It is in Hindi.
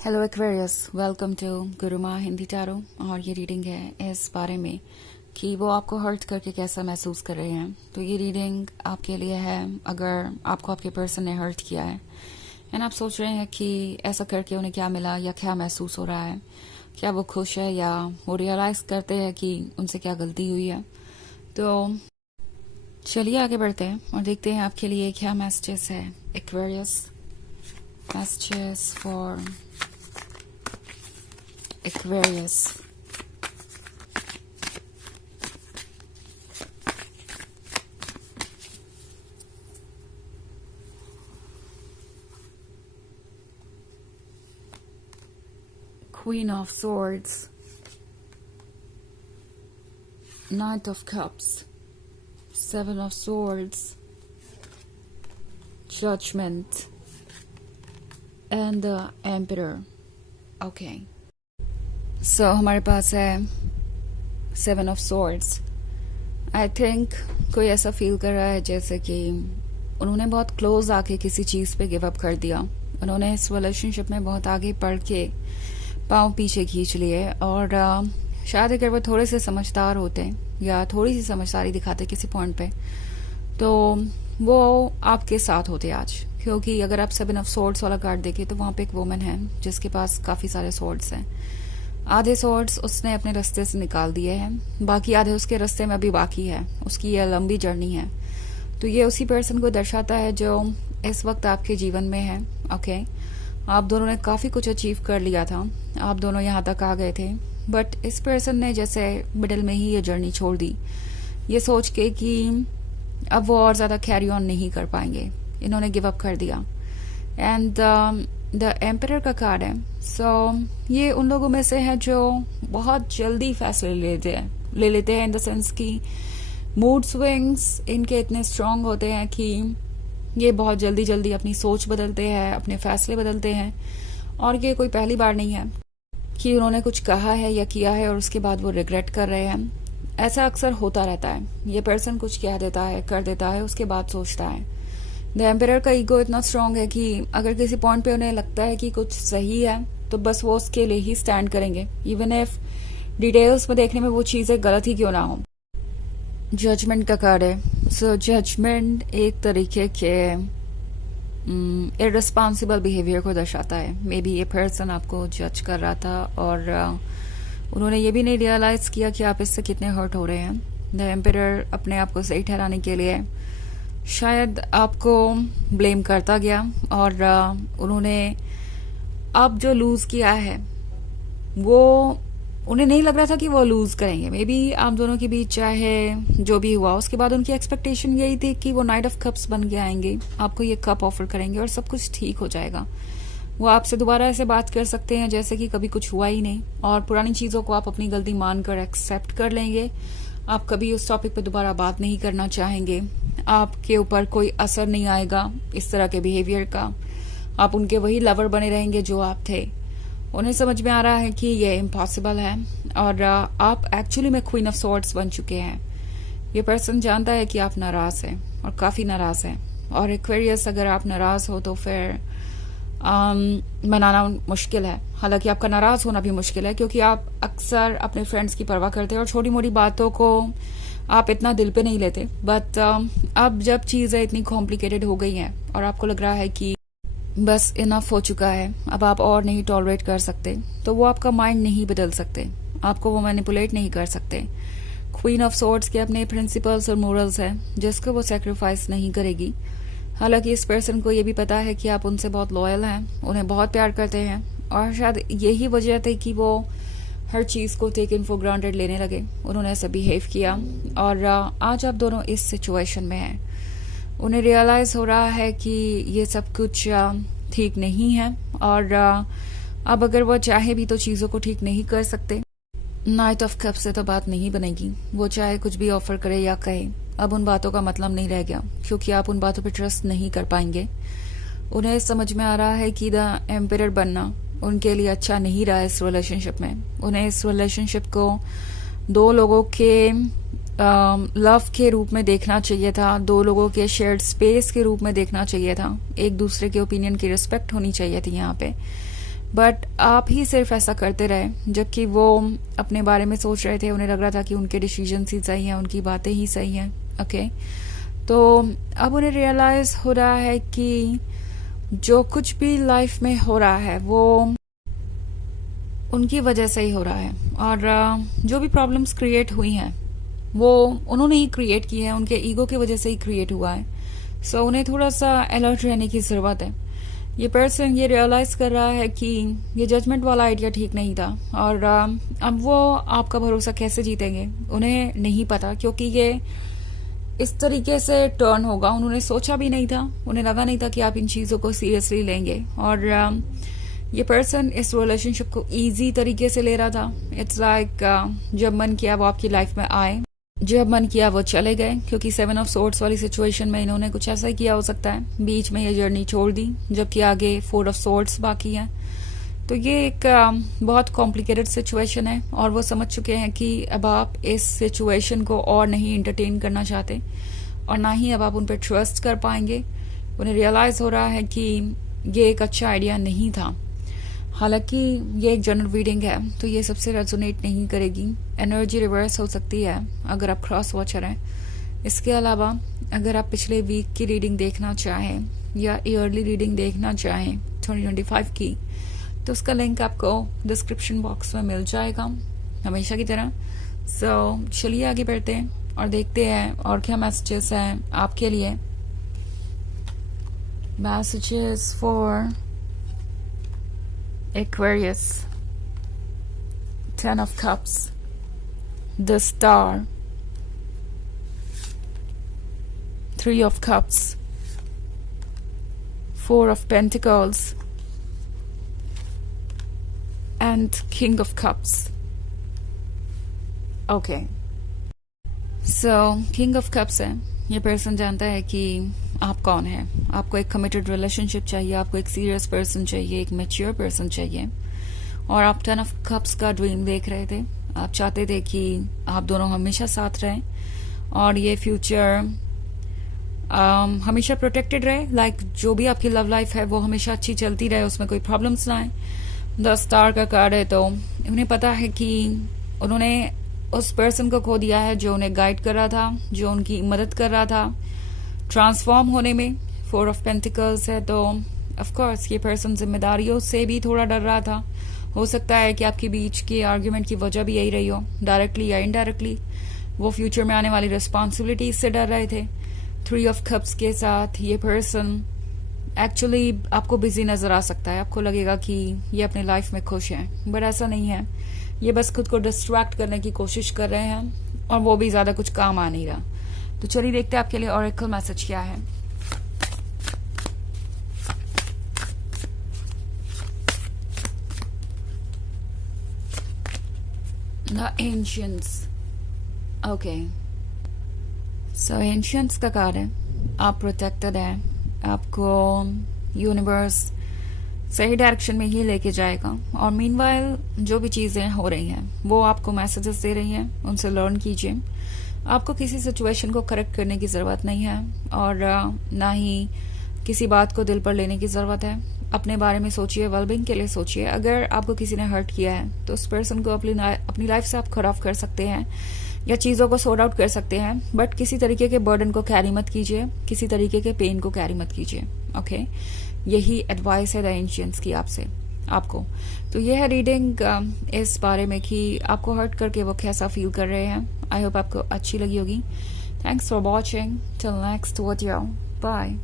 Hello Aquarius, welcome to Guruma Hindi tarot. और ये रीडिंग है इस बारे में कि वो आपको हर्ट करके कैसा महसूस कर रहे हैं। तो ये रीडिंग आपके लिए है अगर आपको आपके पर्सन ने हर्ट किया है एंड आप सोच रहे हैं कि ऐसा करके उन्हें क्या मिला या क्या महसूस हो रहा है, क्या वो खुश है या वो रियलाइज करते हैं कि उनसे क्या गलती हुई है। तो चलिए आगे बढ़ते हैं और देखते हैं आपके लिए क्या मैसेजेस है। Aquarius, messages for Aquarius. Queen of Swords, Knight of Cups, Seven of Swords, Judgment, and the Emperor. Okay. So हमारे पास है seven of swords. I think कोई ऐसा फील कर रहा है जैसे कि उन्होंने बहुत क्लोज आके किसी चीज़ पे गिव अप कर दिया। उन्होंने इस रिलेशनशिप में बहुत आगे बढ़ के पाँव पीछे खींच लिए और शायद अगर वो थोड़े से समझदार होते या थोड़ी सी समझदारी दिखाते किसी पॉइंट पे तो वो आपके साथ होते आज। क्योंकि अगर आप सेवन ऑफ सॉर्ड्स वाला कार्ड देखें तो वहाँ पे एक वुमन है जिसके पास काफ़ी सारे सॉर्ड्स हैं। आधे सॉर्ड्स उसने अपने रास्ते से निकाल दिए हैं, बाकी आधे उसके रास्ते में अभी बाकी है। उसकी यह लंबी जर्नी है। तो ये उसी पर्सन को दर्शाता है जो इस वक्त आपके जीवन में है। ओके, आप दोनों ने काफ़ी कुछ अचीव कर लिया था, आप दोनों यहाँ तक आ गए थे, बट इस पर्सन ने जैसे मिडिल में ही ये जर्नी छोड़ दी, ये सोच के कि अब वो और ज़्यादा कैरी ऑन नहीं कर पाएंगे। इन्होंने गिव अप कर दिया। एंड द एम्परर का कार्ड है। सो ये उन लोगों में से है जो बहुत जल्दी फैसले ले लेते हैं इन द सेंस कि मूड स्विंग्स इनके इतने स्ट्रांग होते हैं कि ये बहुत जल्दी जल्दी अपनी सोच बदलते हैं, अपने फैसले बदलते हैं। और ये कोई पहली बार नहीं है कि उन्होंने कुछ कहा है या किया है और उसके बाद वो रिग्रेट कर रहे हैं। ऐसा अक्सर होता रहता है। ये पर्सन कुछ कह देता है, कर देता है, उसके बाद सोचता है। द एम्परर का ईगो इतना स्ट्रांग है कि अगर किसी पॉइंट पे उन्हें लगता है कि कुछ सही है तो बस वो उसके लिए ही स्टैंड करेंगे, इवन इफ डिटेल्स में देखने में वो चीज़ें गलत ही क्यों ना हो। जजमेंट का कार्ड है। सो जजमेंट एक तरीके के इररिस्पॉन्सिबल बिहेवियर को दर्शाता है। मे बी ये पर्सन आपको जज कर रहा था और उन्होंने ये भी नहीं रियलाइज किया कि आप इससे कितने हर्ट हो रहे हैं। द एम्परर अपने आप को सही ठहराने के लिए शायद आपको ब्लेम करता गया और उन्होंने अब जो लूज किया है वो उन्हें नहीं लग रहा था कि वो लूज करेंगे। मे बी आप दोनों के बीच चाहे जो भी हुआ उसके बाद उनकी एक्सपेक्टेशन यही थी कि वो नाइट ऑफ कप्स बन के आएंगे, आपको ये कप ऑफर करेंगे और सब कुछ ठीक हो जाएगा। वो आपसे दोबारा ऐसे बात कर सकते हैं जैसे कि कभी कुछ हुआ ही नहीं और पुरानी चीज़ों को आप अपनी गलती मानकर एक्सेप्ट कर लेंगे। आप कभी उस टॉपिक पे दोबारा बात नहीं करना चाहेंगे। आपके ऊपर कोई असर नहीं आएगा इस तरह के बिहेवियर का। आप उनके वही लवर बने रहेंगे जो आप थे। उन्हें समझ में आ रहा है कि ये इम्पॉसिबल है और आप एक्चुअली में क्वीन ऑफ सॉर्ड्स बन चुके हैं। ये पर्सन जानता है कि आप नाराज हैं और काफ़ी नाराज हैं। और एक्वेरियस, अगर आप नाराज हो तो फिर मनाना मुश्किल है। हालांकि आपका नाराज होना भी मुश्किल है क्योंकि आप अक्सर अपने फ्रेंड्स की परवाह करते हैं और छोटी मोटी बातों को आप इतना दिल पे नहीं लेते। बट अब जब चीज़ें इतनी कॉम्प्लिकेटेड हो गई हैं और आपको लग रहा है कि बस इनफ हो चुका है, अब आप और नहीं टॉलरेट कर सकते, तो वो आपका माइंड नहीं बदल सकते, आपको वो मैनिपुलेट नहीं कर सकते। क्वीन ऑफ सॉर्ड्स के अपने प्रिंसिपल्स और मोरल्स हैं जिसको वो सेक्रीफाइस नहीं करेगी। हालांकि इस पर्सन को ये भी पता है कि आप उनसे बहुत लॉयल हैं, उन्हें बहुत प्यार करते हैं और शायद यही वजह थी कि वो हर चीज़ को टेकन फॉर ग्रांटेड लेने लगे। उन्होंने ऐसा बिहेव किया और आज आप दोनों इस सिचुएशन में हैं। उन्हें रियलाइज़ हो रहा है कि ये सब कुछ ठीक नहीं है और अब अगर वो चाहे भी तो चीज़ों को ठीक नहीं कर सकते। नाइट ऑफ कप से तो बात नहीं बनेगी। वो चाहे कुछ भी ऑफर करे या कहे, अब उन बातों का मतलब नहीं रह गया क्योंकि आप उन बातों पे ट्रस्ट नहीं कर पाएंगे। उन्हें समझ में आ रहा है कि द एम्परर बनना उनके लिए अच्छा नहीं रहा इस रिलेशनशिप में। उन्हें इस रिलेशनशिप को दो लोगों के लव के रूप में देखना चाहिए था, दो लोगों के शेयर्ड स्पेस के रूप में देखना चाहिए था, एक दूसरे के ओपिनियन की रिस्पेक्ट होनी चाहिए थी यहाँ पे। बट आप ही सिर्फ ऐसा करते रहे, जबकि वो अपने बारे में सोच रहे थे, उन्हें लग रहा था कि उनके डिसीजन ही सही हैं, उनकी बातें ही सही हैं। ओके, तो अब उन्हें रियलाइज हो रहा है कि जो कुछ भी लाइफ में हो रहा है वो उनकी वजह से ही हो रहा है, और जो भी प्रॉब्लम्स क्रिएट हुई हैं वो उन्होंने ही क्रिएट की है, उनके ईगो की वजह से ही क्रिएट हुआ है। सो उन्हें थोड़ा सा अलर्ट रहने की जरूरत है। ये पर्सन ये रियलाइज कर रहा है कि ये जजमेंट वाला आइडिया ठीक नहीं था, और अब वो आपका भरोसा कैसे जीतेंगे उन्हें नहीं पता, क्योंकि ये इस तरीके से टर्न होगा उन्होंने सोचा भी नहीं था। उन्हें लगा नहीं था कि आप इन चीज़ों को सीरियसली लेंगे, और ये पर्सन इस रिलेशनशिप को इजी तरीके से ले रहा था। इट्स लाइक जब मन किया वो आपकी लाइफ में आए, जब मन किया वो चले गए, क्योंकि 7 ऑफ सोर्ड्स वाली सिचुएशन में इन्होंने कुछ ऐसा ही किया हो सकता है, बीच में ये जर्नी छोड़ दी, जबकि आगे 4 ऑफ सोर्ड्स बाकी है। तो ये एक बहुत कॉम्प्लिकेटेड सिचुएशन है, और वो समझ चुके हैं कि अब आप इस सिचुएशन को और नहीं इंटरटेन करना चाहते, और ना ही अब आप उन पर ट्रस्ट कर पाएंगे। उन्हें रियलाइज हो रहा है कि ये एक अच्छा आइडिया नहीं था। हालांकि ये एक जनरल रीडिंग है, तो ये सबसे रेजोनेट नहीं करेगी, एनर्जी रिवर्स हो सकती है अगर आप क्रॉस वॉचर हैं। इसके अलावा अगर आप पिछले वीक की रीडिंग देखना चाहें या ईयरली रीडिंग देखना चाहें 2025 की, तो उसका लिंक आपको डिस्क्रिप्शन बॉक्स में मिल जाएगा हमेशा की तरह। सो चलिए आगे बढ़ते हैं और देखते हैं और क्या मैसेजेस हैं आपके लिए। Messages for Aquarius, 10 of Cups, the Star, 3 of Cups, 4 of Pentacles, and King of Cups. Okay. So, King of Cups है, ये पर्सन जानता है कि आप कौन है। आपको एक कमिटेड रिलेशनशिप चाहिए, आपको एक सीरियस पर्सन चाहिए, एक मैच्योर पर्सन चाहिए, और आप 10 ऑफ कप्स का ड्रीम देख रहे थे। आप चाहते थे कि आप दोनों हमेशा साथ रहें और ये फ्यूचर हमेशा प्रोटेक्टेड रहे। लाइक जो भी आपकी लव लाइफ है वो हमेशा अच्छी चलती रहे, उसमें कोई प्रॉब्लम्स ना आए। 10 स्टार का कार्ड है, तो उन्हें पता है कि उन्होंने उस पर्सन को खो दिया है जो उन्हें गाइड कर रहा था, जो उनकी मदद कर रहा था ट्रांसफॉर्म होने में। 4 ऑफ पेंटिकल्स है, तो ऑफ कोर्स ये पर्सन जिम्मेदारियों से भी थोड़ा डर रहा था। हो सकता है कि आपके बीच के आर्ग्यूमेंट की वजह भी यही रही हो, डायरेक्टली या इनडायरेक्टली। वो फ्यूचर में आने वाली रिस्पॉन्सिबिलिटीज से डर रहे थे। 3 ऑफ कप्स के साथ ये पर्सन एक्चुअली आपको बिजी नजर आ सकता है। आपको लगेगा कि ये अपने लाइफ में खुश है, बट ऐसा नहीं है। ये बस खुद को डिस्ट्रैक्ट करने की कोशिश कर रहे हैं, और वो भी ज्यादा कुछ काम आ नहीं रहा। तो चलिए देखते हैं आपके लिए ऑरेकल मैसेज क्या है। The ancients. Okay, so ancients का कार्ड है, आप प्रोटेक्टेड है, आपको यूनिवर्स सही डायरेक्शन में ही लेके जाएगा। और मीनवाइल जो भी चीजें हो रही हैं वो आपको मैसेजेस दे रही हैं, उनसे लर्न कीजिए। आपको किसी सिचुएशन को करेक्ट करने की जरूरत नहीं है, और ना ही किसी बात को दिल पर लेने की जरूरत है। अपने बारे में सोचिए, वेलबींग के लिए सोचिए। अगर आपको किसी ने हर्ट किया है तो उस पर्सन को अपनी लाइफ से आप कट ऑफ कर सकते हैं या चीजों को सॉर्ट आउट कर सकते हैं, बट किसी तरीके के बर्डन को कैरी मत कीजिए, किसी तरीके के पेन को कैरी मत कीजिए। ओके, यही एडवाइस है द एंशियंट्स की आपको। तो यह है रीडिंग इस बारे में कि आपको हर्ट करके वो कैसा फील कर रहे हैं। आई होप आपको अच्छी लगी होगी। Thanks for watching, till next video, bye.